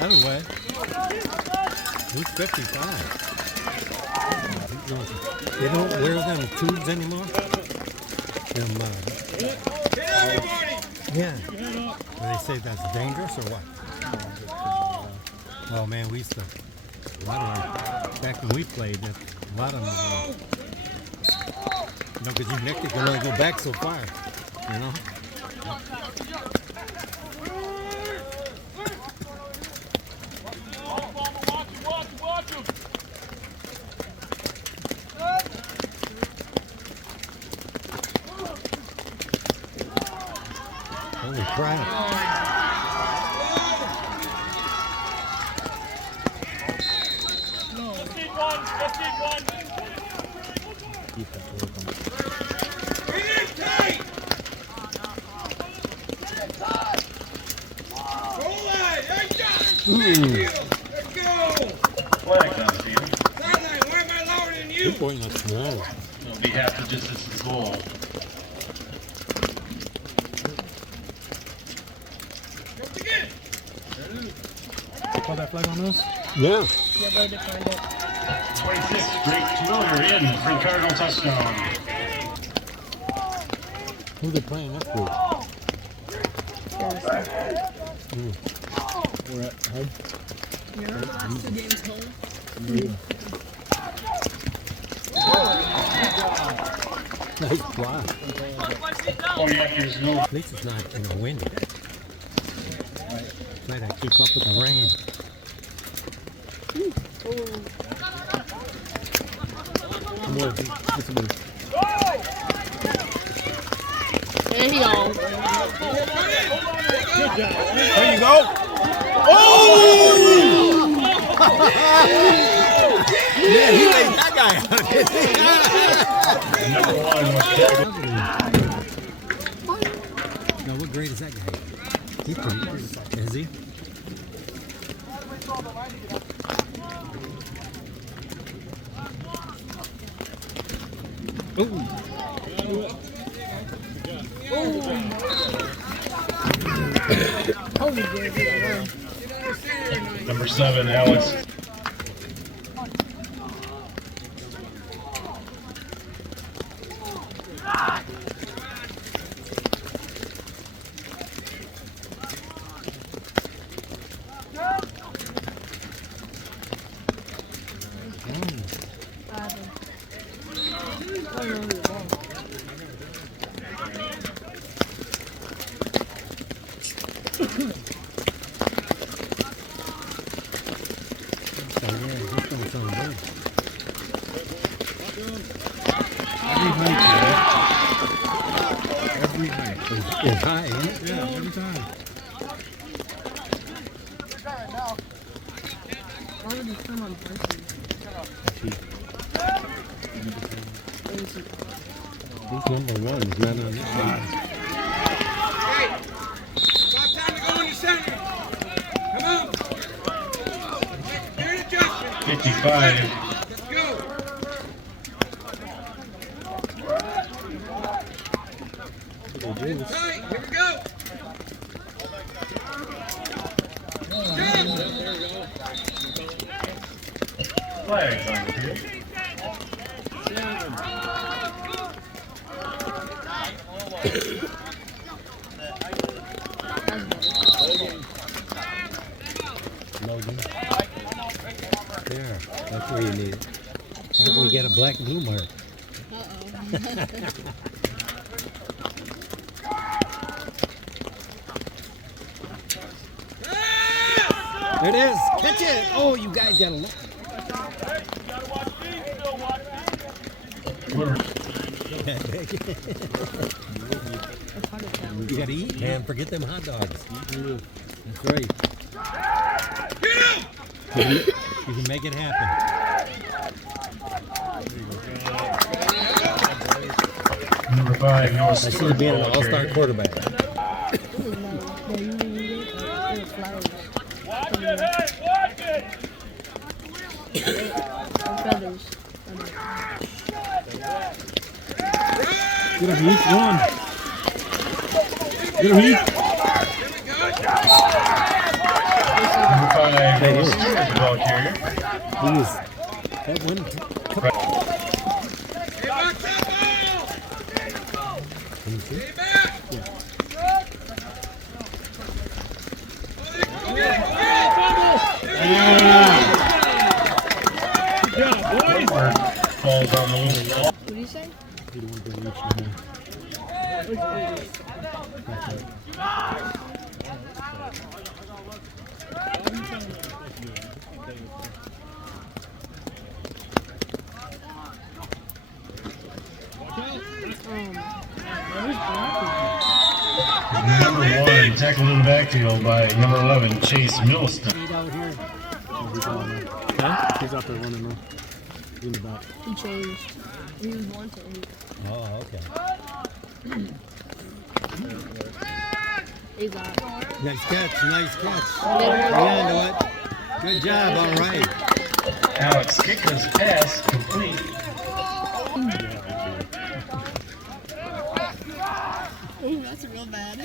Other way. He's 55. They don't wear them tubes anymore. Them, yeah. Do they say that's dangerous or what? Oh man, we used to. A lot of them, back when we played, a lot of them. You know, because you neck can only go back so far. You know. Holy crap. Flag on the field. Why am I lower than you? Good boy, not small. It'll be half the distance to goal. Call that flag on us? Yeah. 26, Drake Twiller in for the Cardinal touchdown. Who they playing next week? We're at home. Last 2 games home. Nice block. 40 acres no. At least it's not, windy. Try to keep up with the rain. More. Get somebody. There he goes. There you go. Oh! Yeah, he laid that guy out. Number 1 was Now, what grade is that guy? He's pretty good. Is he? Number 7, Alex. It's high, isn't it? Yeah, every time. He's number 1. He's not on this side. Hey, about time to go in the center. Come on. Make an adjustment. 55. Let's go. Tight. Here we go. Flags on the field. Logan. There. That's where you need it. Look, we get a black and blue mark. There it is. Catch it. Oh, you guys got a lot. You got to eat, man. Forget them hot dogs. That's right. You can make it happen. Number 5, Noah I see you being an all-star quarterback. Get him, Heath. One. Get him, Heath. Number 5, He was that one. Hey, back that ball! Can you see? Stay back! Yeah. Go get it, go get it! Yeah, boys. Woodward falls on the loose ball. What do you say? He don't want to reach the Back up. Number 1, tackled in the backfield by number 11, Chase Millington. He's out here. Oh, he's out there. Huh? He's out there running now. He's in the back. He changed. He was one to eight. Oh, okay. He's out. Nice catch, nice catch. Yeah, do it. Good job, all right. Alex kicked his pass complete. Oh, that's real bad.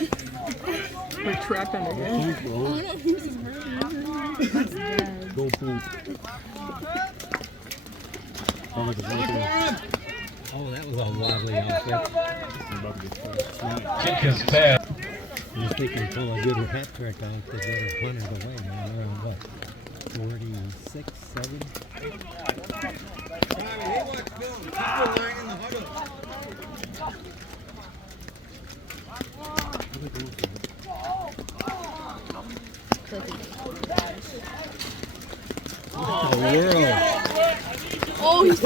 We're trapping again. Poop, Oh bro. no, he was just hurting. That's bad. Go poop. Sound like a vocal. Oh, that was a wobbly outfit. I'm about to get snap. Kick his pass. I was thinking pull a good hat trick out to get her punted away, man. Around what? 46, 7? Hey, watch film. Keep the line in the huddle. What the world? Oh, he's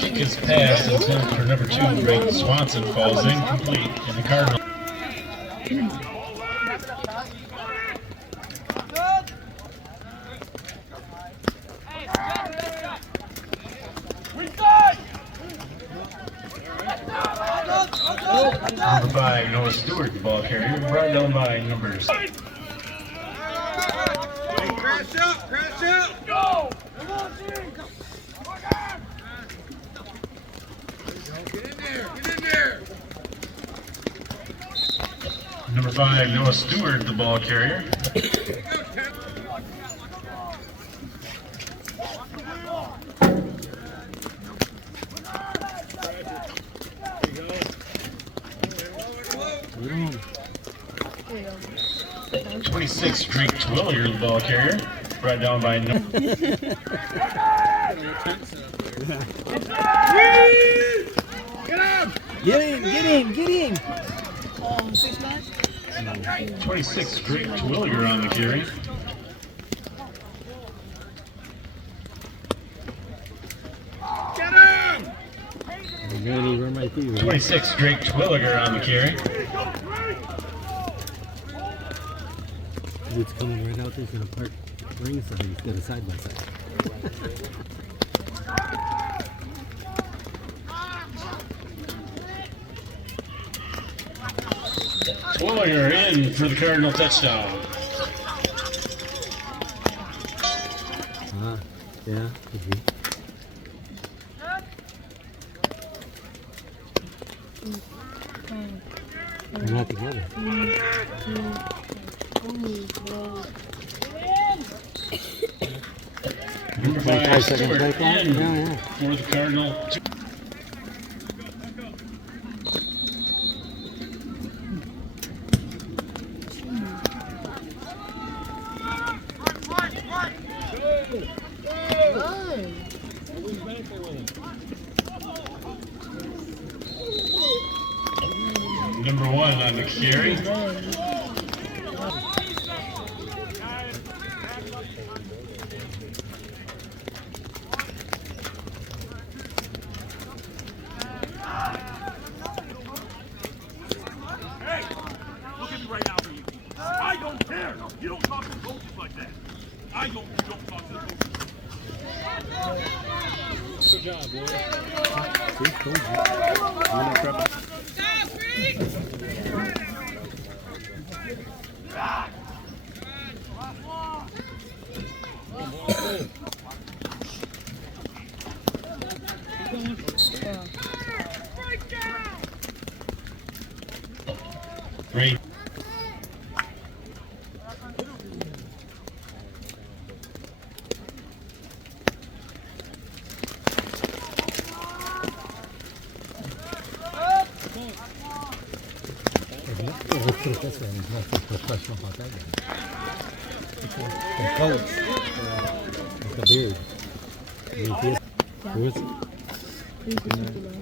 Kick his pass intended for number 2, Ray Swanson, falls incomplete. And the Cardinal. Number 5, Noah Stewart, the ball carrier, brought down by numbers. Hey, crash out, crash out! Go! Come on, team! Get in there, get in there! Number 5, Noah Stewart, the ball carrier. Go, Ted. Get on. 26, Drake Twillier, the ball carrier, brought down by Get him, get him! 26, Drake Twillier on the carry. Get him! I'm ready to run right through you. 26, Drake Twilliger on the carry. It's coming right out there to the park ringside instead of side by side. Twilliger in for the Cardinal touchdown. Yeah, could be. They're not together. Number 5, 5 seconds Stewart right there. in Yeah. for the Cardinal. Number 1 on the carry. Look at me right now, you. I don't care. You don't talk to coaches like that. You don't talk to the coaches. Good job, boy. See, told you. You're not crap. Great. saying there's nothing professional about that guy. The coach. With the beard. Who is it? He's the super low.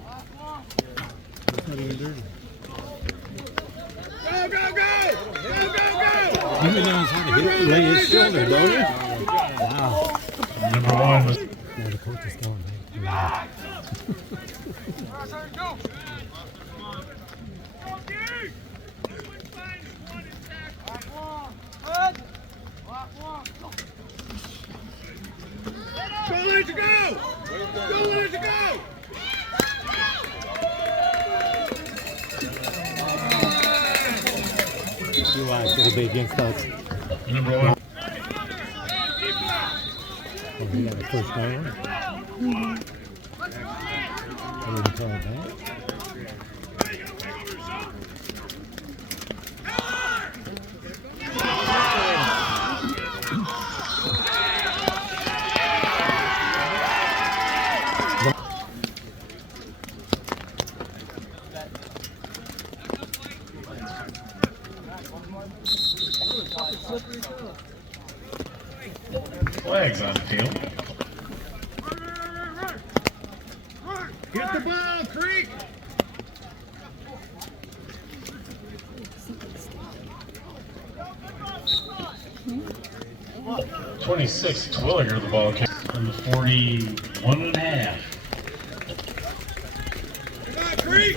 It's not even dirty. Go, go, go! Go, go, go! He knows how to lay his shoulder, don't he? Wow. Number 1 was Now the coach is going, man. Go, Lindsay, go! Go, Lindsay, go! You watch, it'll be against us. number 1. Oh, he got a first down. I didn't call it that. Flags on the field. Get the ball, Creek! 26, Twilliger, the ball kick on the 41.5. Come on, Creek!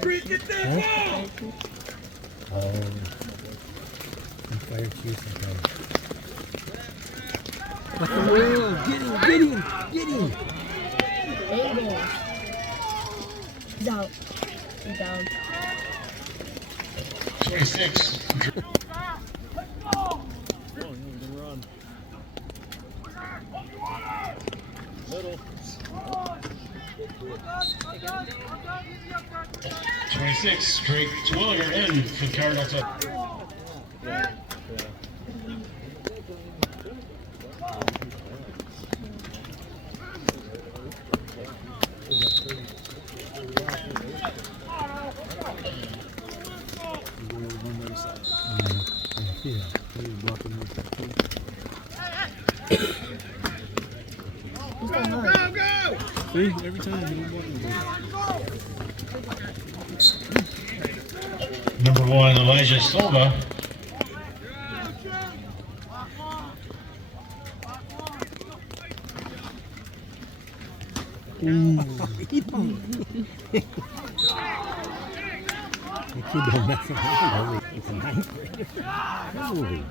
Creek, get that ball! Oh. I'm fire chief. What the world? Get him, get him, get him! He's out. He's down. 26, Oh, you can run. Little. 26, Drake Twilliger in for the Cardinals. Yeah. He's going Go, hard. go! See, every time he don't walk. Number 1, Elijah Silva. The kid don't mess around. It's a ninth grader. Holy.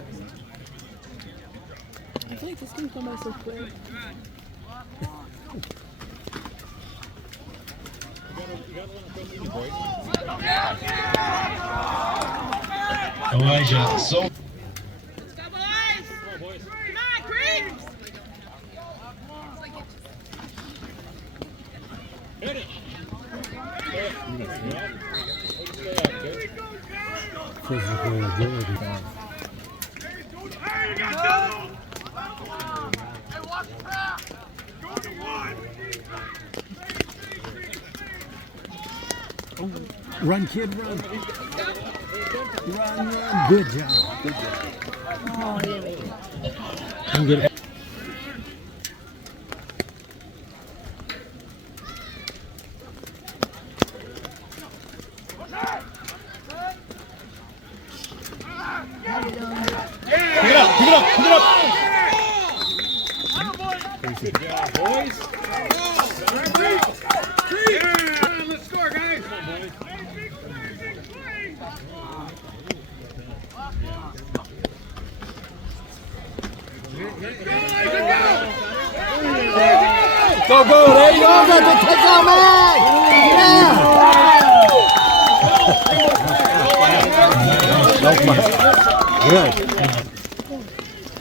I feel like this game's going by so quick. Elijah Silva. Let's go, boys! Come on, Creek! Physical agility. Hey, you got two! Hey, watch the pass! Go to one! Run, kid, run. Run, run. Good job. Good job. Oh, he didn't make it. I'm good. Let's score, guys! Go, go. There you go. That's a touchdown, man. Yeah. Good.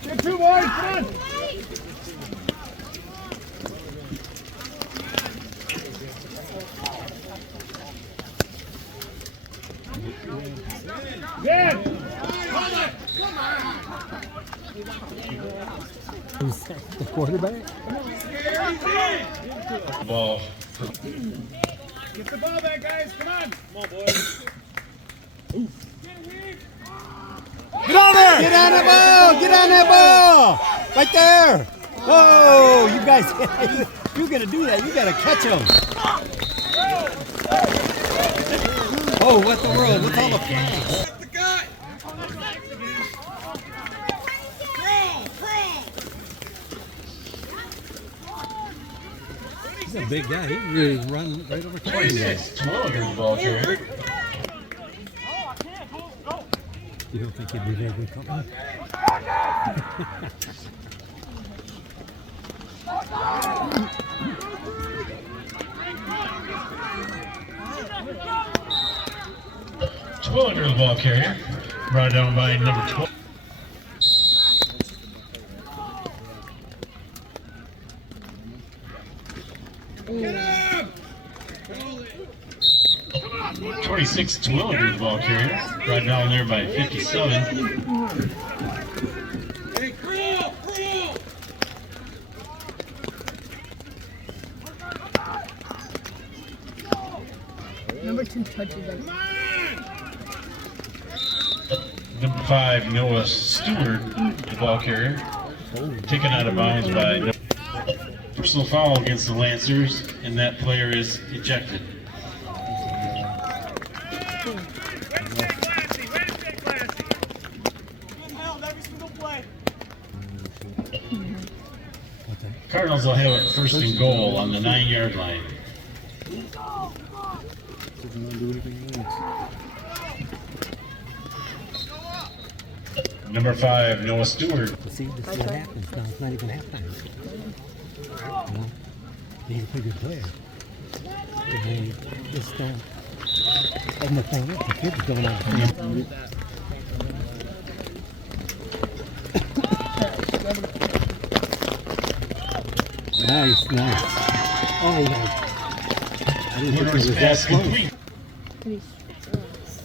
Get two, boys! Come on! Good! Come on! Who's the quarterback? Ball. Get the ball back, guys. Come on. Come on, boys. Get on there! Get on that ball! Get on that ball! Right there! Oh, you guys, you gotta do that. You gotta catch him. Oh, what the world? What's all the flags? Get the guy. Crawl, crawl. He's a big guy. He can really run right over top of you guys. 26-12 ball carrier. You don't think he'd be very good company? Under the ball carrier. Brought down by number 12. Get him. 26-12 under the ball carrier. Brought down there by 57. Hey, crawl, crawl. Number 2 touches like Number 5, Noah Stewart, the ball carrier. Taken out of bounds by personal foul against the Lancers, and that player is ejected. Cardinals will have it first and goal on the 9-yard line. Doesn't want to do anything else. Number 5, Noah Stewart. See, this is what happens now. It's not even halftime. You know? He's a pretty good player. And they just don't. And the thing is, the kids don't understand. Nice, nice. Oh, I didn't think it was that Pass close. complete. Please.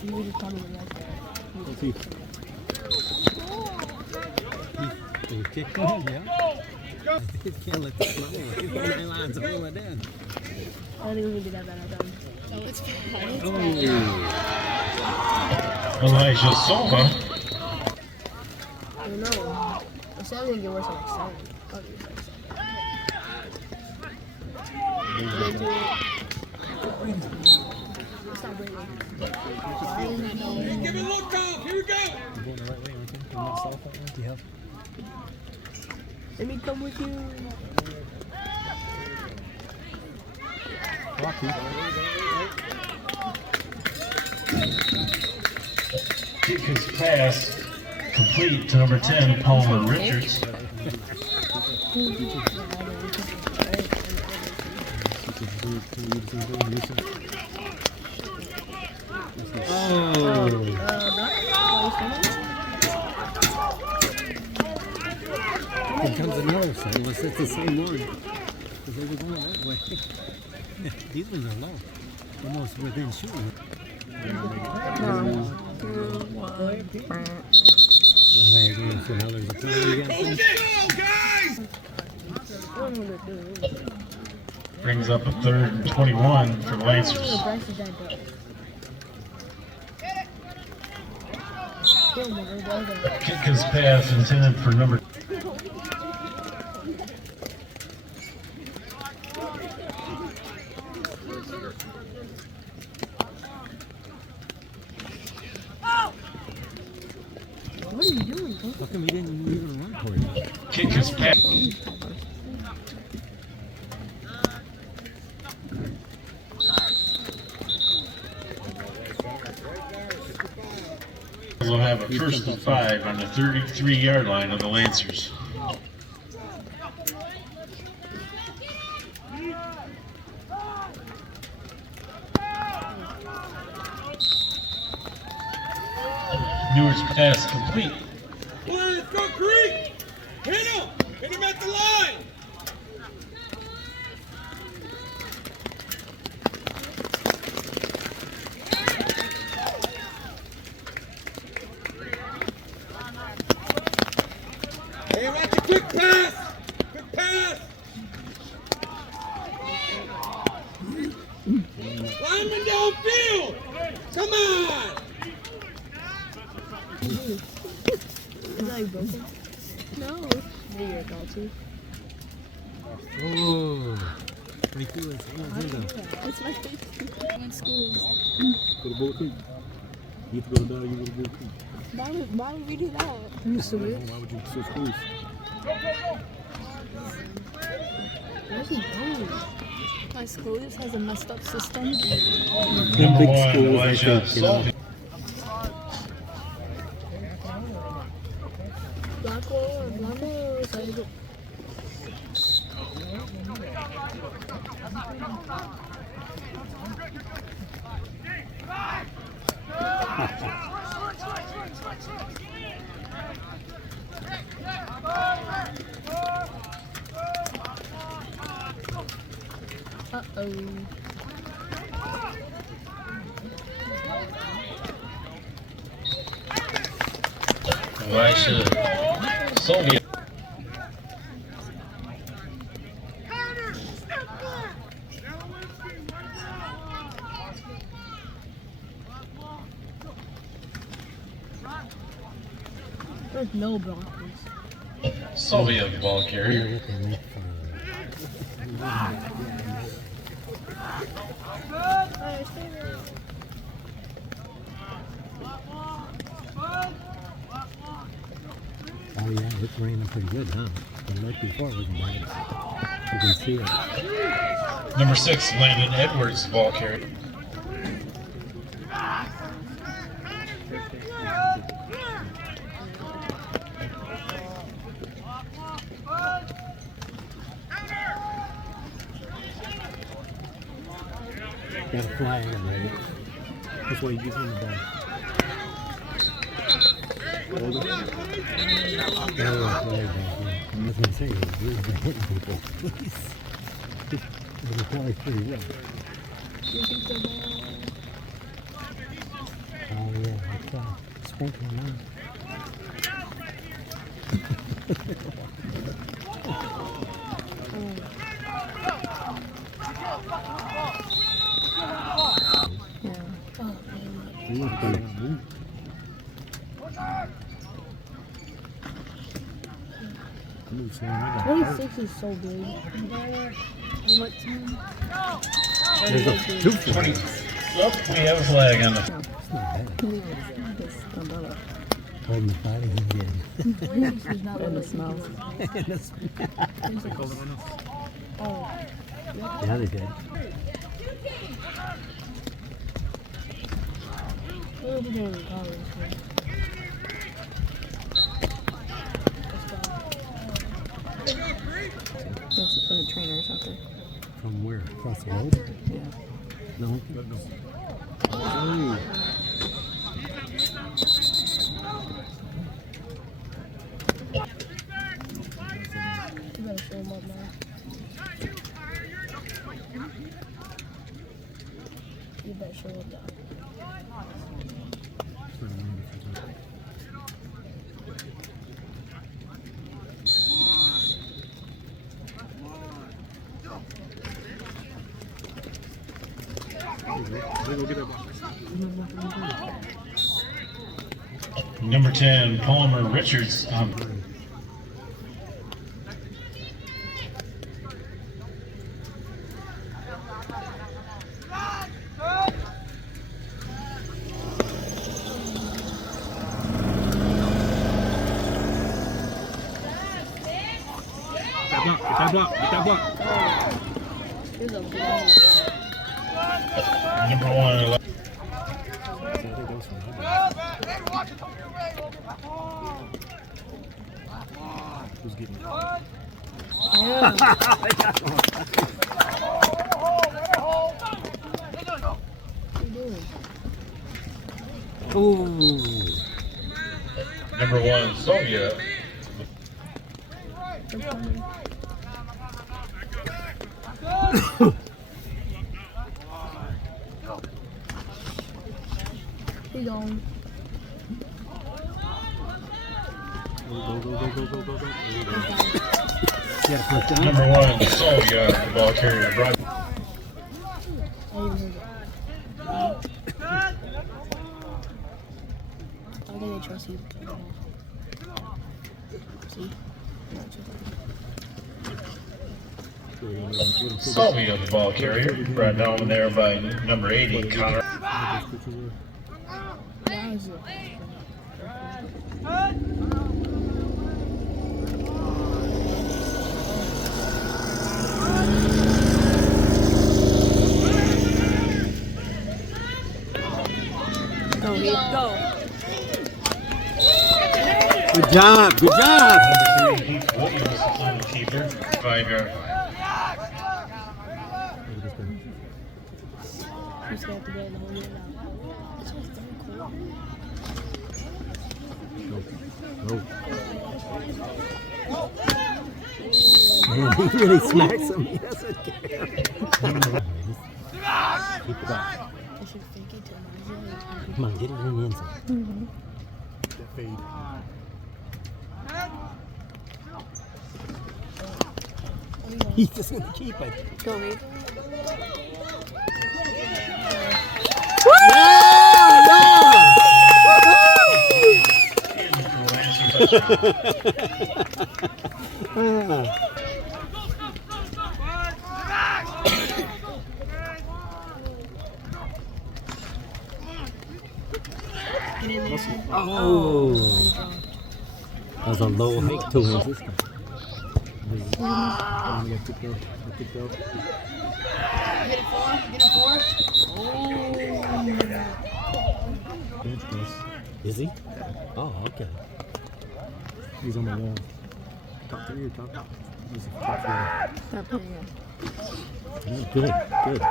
You really probably like that. Let's see. He kicked him, yeah. He can't let this go. He's 9 lines of all it in. I don't think we can do that bad at them. Elijah Silva. I don't know. It's not going to get worse than like 7. Probably like 7. It's not great. Give it a look off. Here we go. You're going the right way, aren't you? You're not soft that way? Yeah. Let me come with you. Rocky. Kick his pass complete to number 10, Palmer Richards. Oh. Here comes another set, unless it's the same one. Because they were going that way. These ones are low. Almost within shooting. So now there's a penalty against them. Go, guys. Brings up a 3rd and 21 for the Lancers. Kick his pass intended for number. What are you doing? How come he didn't even run for it? Kick his pass. We'll have a 1st and 5 on the 33-yard line of the Lancers. Newar's pass complete. Let's go, Creek. Hit him. Hit him at the line. Hey, watch a quick pass! Quick pass! Lineman downfield! Come on! Is that you broken? No. Maybe you're adult too. Oh. How you feeling? It's my face. I'm in school. Go to Bull Creek. You have to go to Dog, you go to Bull Creek. Why would we do that? I'm stupid. Why would you switch schools? Where's he going? My school just has a messed up system. Number big one, schools, I Elijah think, you know. Sullivan. Vamos, algo. Uh-oh. Elijah Sullivan. There's no Broncos. Sylvia, the ball carrier. Oh yeah, it's raining pretty good, huh? The night before it wasn't bad. You can see it. Number 6, Landon Edwards, the ball carrier. Got a flag already. That's why you give him the ball. Hold it. No, flag back there. I was gonna say, we're hitting people. It was probably pretty good. Oh yeah, it's sprinkling on. Move, Sam. I got 26 is so big. And what team? There's a two flags. Oh, we have a flag on the. It's not bad. This umbrella. Holding the body again. And the smells. And the smell. Oh. Yeah, they did. What are we doing in college? That's from the trainers out there. From where? Across the road? Yeah. No. Ooh. You better show them up now. You better show them up. Number 10, Palmer Richards. Get that block. Get that block. Here's a big Number 1, Who's getting it? Ooh. Number 1, Sylvia. He's going. Go. Yeah, first down. Number 1, Sylvia, the ball carrier. Brought How can they trust you? See? Sylvia, the ball carrier. Brought down there by number 80, Connor. Why is it? Go, Heath, go. Good job. Good job. Number 3, Heath Williams, on the keeper. 5-yard. Who's got to go the whole year now? This one's damn cool. Man, he really smacks him. He doesn't care. Keep it up. I should fake it till my Come on, get it in the inside. That fade. He's just going to keep it. Go, Heath. Oh, that was a low hike to him. This guy. Get it 4? Get it 4? Is he? Oh, okay. He's on the wall. Top 3 or top? He's top 3. Not pretty good. Yeah, good, good.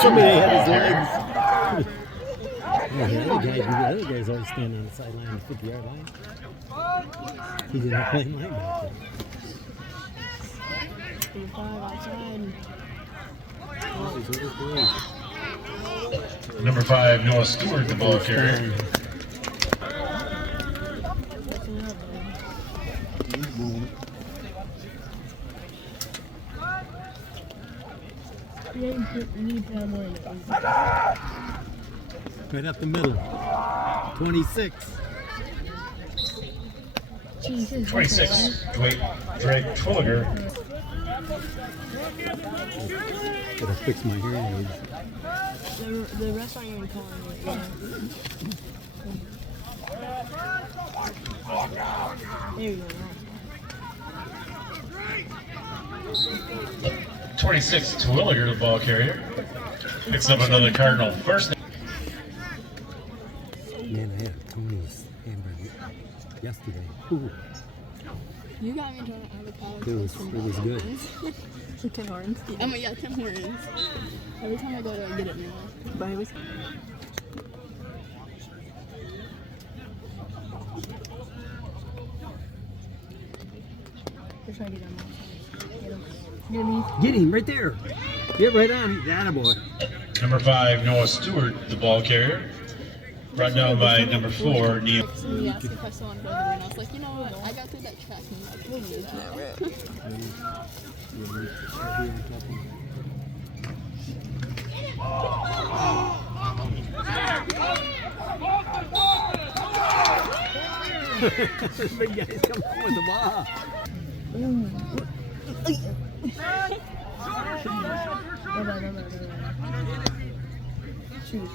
Somebody had his legs. Yeah, the other guy's always standing on the sideline, the 50-yard line. He's in the playing linebacker. 5 outside. Number 5, Noah Stewart, the ball carrier. You need to have more in it. Right up the middle. 26. Jesus. 26, Drake Twilliger. Gotta fix my hearing aids. The rest aren't even calling it. There you go. 26, Twilliger, the ball carrier. Picks up another Cardinal first. Man, I had Tony's hamburger yesterday. Ooh, You got me trying to avocado. it was good. Tim Hortons. Yeah, Tim Hortons. Every time I go there, I get it now. But it was We're trying to get him outside. Get him. Get him. Get him right there. Get right on him. Attaboy. Number 5, Noah Stewart, the ball carrier. Brought down by number 4, Neil. Somebody asked if I still want to go there, and I was like, you know what? I got through that track and like, we'll leave. Big guys come on with the ball. Shoot.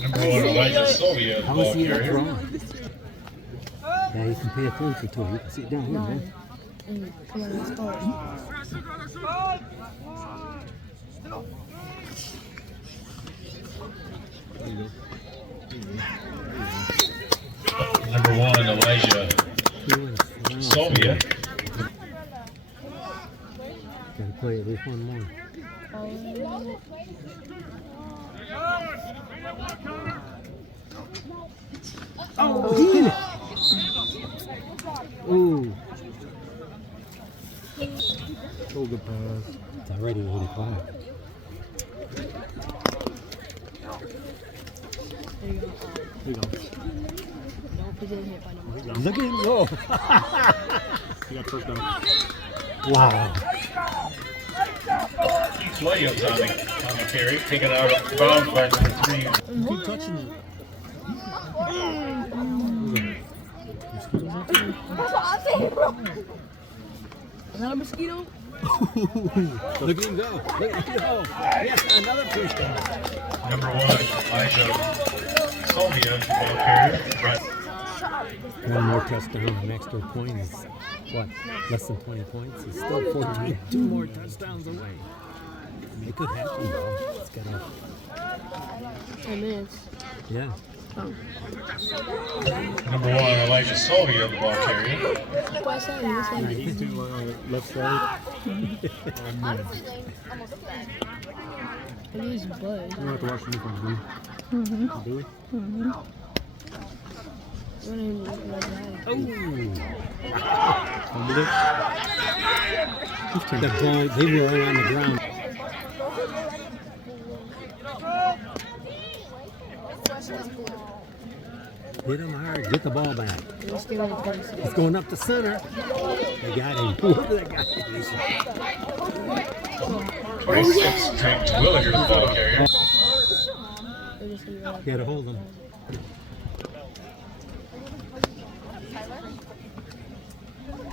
Number 1, Elijah Sylvia, the How ball is he carrier. wrong? Yeah, you can pay attention to it. You can see it down here, man. Come on, let's go. Number 1, Elijah Sylvia. Gotta play at least one more. Oh, get it! Ooh. Oh, good pass. It's already 8 o'clock. There you go. There you go. No, put it in here by number. There you go. Look at him go. You got first down. Wow. Keith Williams on the carry, taken out of bounds by number 3. Keep touching it. Mosquitoes out there? That's what I'm saying, bro. Is that a mosquito? Look at him go. Look at him go. Yes, another first down. Number 1, Elijah Sylvia, ball carrier. Right. One more touchdown, an extra point is what? Less than 20 points. It's still 14. 2 more touchdowns away. It could happen though. It's gotta. 10 minutes. Yeah. Oh. Number 1, Elijah Sylvia, the ball carrier. Why side? This side. He's to left side. It is blood. You don't have to watch the uniforms, do you? Do we? You want him to look like that? Fumbled it. The ball, they were all on the ground. Hit him hard. Get the ball back. Let's give him a place. It's going up the center. They got him. Whoever that guy is. 26, Drake Williger, the ball carrier. They're just gonna go. You gotta hold him.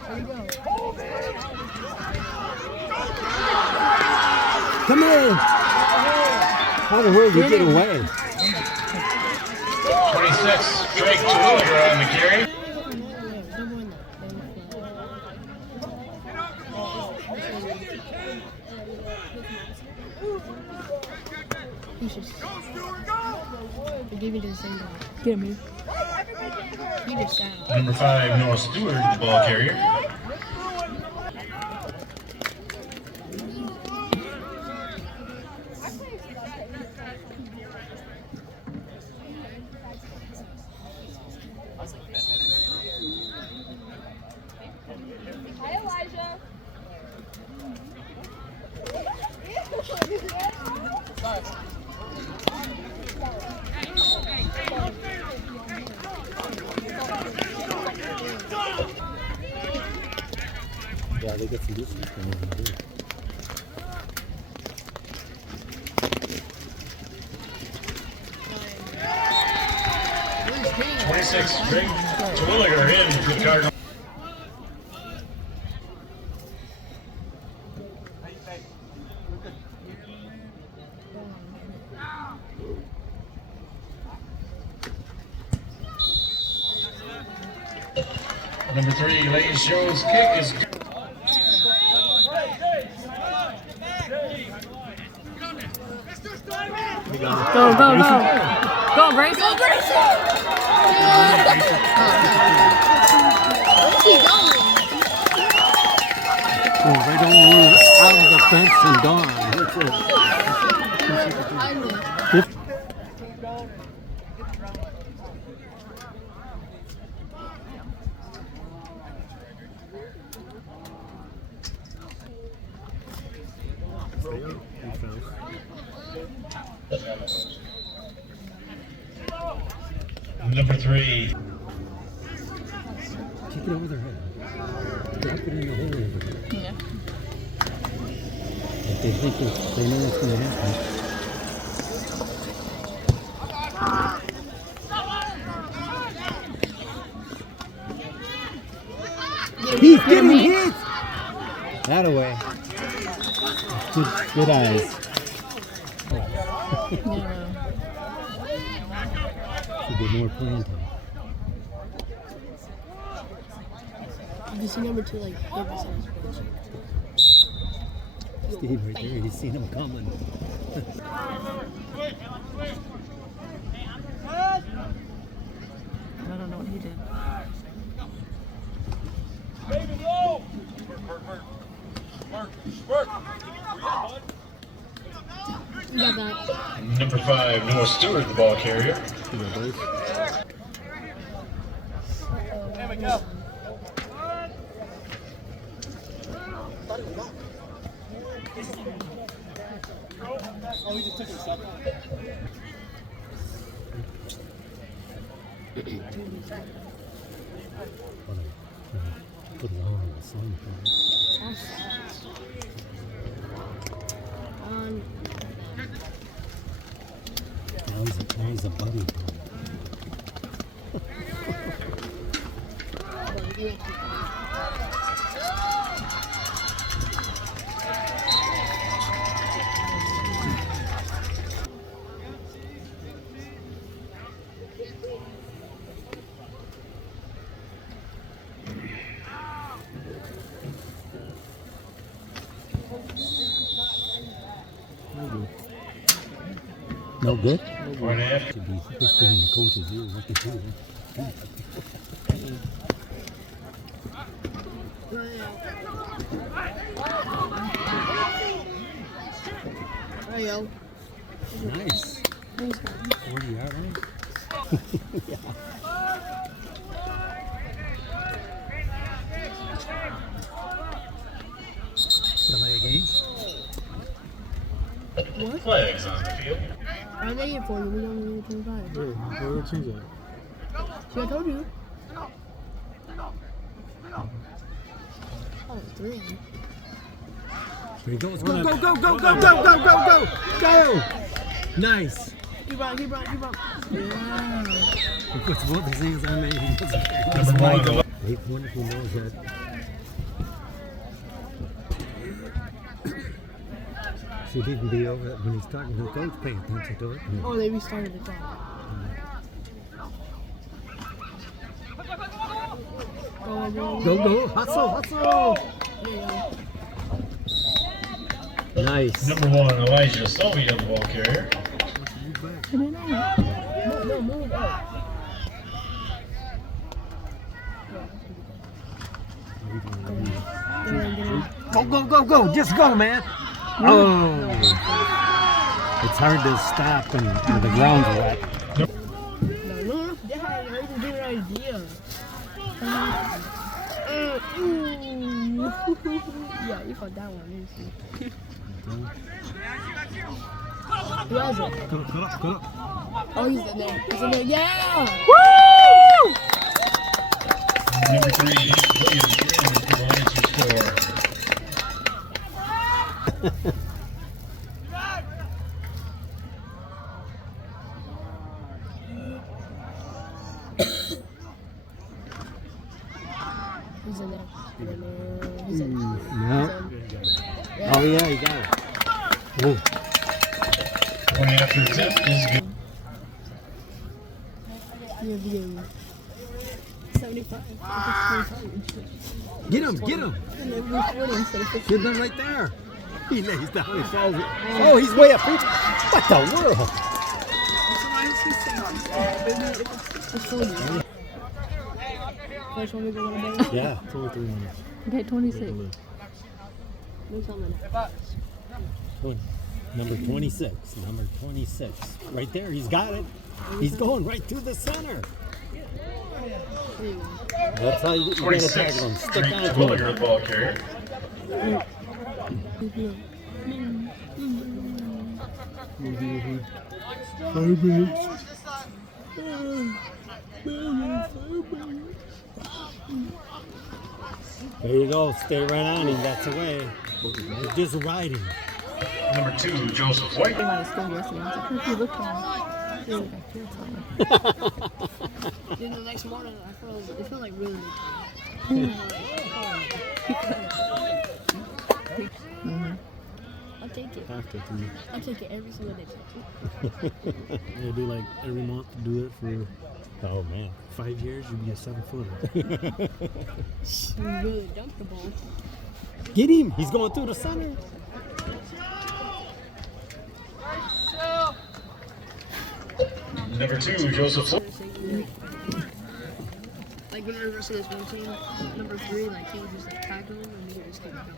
There you go. Come in! How the world did you get away? 26, Drake Williger on the carry. They gave me to the same guy. Get him here. He just sat. Number 5, Noah Stewart, the ball carrier. Hi, Elijah. Yeah, they got some distance going on here. Drake Williger in for the Cardinals. Number 3, Lane Jones' kick is good. Go, go, go. Go, Grayson. Go, Grayson. Where's he going? Oh, right out of the fence and gone. That's it. I know. Number 3, Kick it over their head. Drop it in the hole over there. Yeah. If they think they know what's going to happen. He's getting hit! That away. Good eyes. Should be more playing time. Did you see number 2 like every single Steve right there, he's seen him coming. I don't know what he did. Baby, low. Work. You got that. number 5, Noah Stewart, the ball carrier. Oh, he just took a second. Put it on the sun. Now he's a buddy. No good? Point after. Should be whispering in the coach's ear what to do. There you go. Nice. 40-yard line? Yeah. Delay a game? What? Flags on the field. I made it for you. We don't need 25. Where the cheese at? See, I told you. Oh, 3. Here he goes. Go, go, go, go, go, go, go, go, go, go! Nice. Keep on, keep on, keep on. Yeah. He puts both his hands on me. He doesn't care. Number one on the left. I wonder if he knows that. Should even be over when he's talking to the coach, paying attention to it. Oh, they restarted the clock. Go, go, hustle, hustle! Nice. Number one, Elijah Stovey on the ball carrier. No, move up. Go, go, go, go! Just go, man! Oh! It's hard to stop when the ground's wet. No, they had a good idea. Yeah, you caught that one. Who has it? Go, go, go. Oh, he's in there. He's in there. Yeah! Woo! Number 3, Williams Green with the answer score. He's in there. He's in. No. Oh, yeah, you got it. Ooh. Point after attempt is good. You're being 75. Get him, get him! And then we're 40 instead of 50. Get him right there. He lays down, he falls. Oh, he's way up. What the world? It's 40. First one we go on a boat. Yeah. It's only 3 minutes. Okay, 26. Do something. Number 26. Number 26. Right there. He's got it. He's going right through the center. That's how you gotta tackle 26, him. Stick Drake on to Twilliger, him. the ball carrier. There you go. Stay right on him. That's the way. You're just riding. Number 2, Joseph White. I went to school yesterday. I was like, "Who you look at?" He was like, "I feel taller." Then the next morning, it felt like really I'll take it. After 3. I'll take it every single day. Yeah, do like every month, do it for Oh, man. 5 years, you'll be a 7-footer. You really dunked the ball. Get him. He's going through the center. Number 2, Joseph White. Like when we were versus this one team, number 3, like he would just like tackle him and he would just keep going.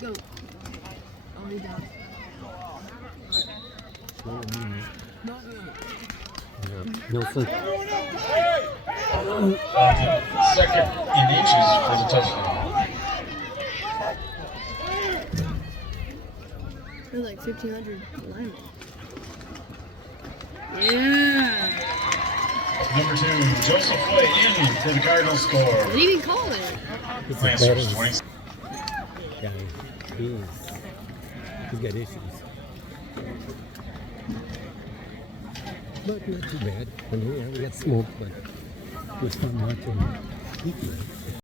Go. Oh, he down. No flip. Second in inches for the touchdown. There's like 1,500 linemen. Yeah. Number 2, Joseph White in for the Cardinals score. What do you even call it? Lancers 20. Guy, he's got issues. But not too bad. I mean, yeah, we got smoked, but we're still not equal.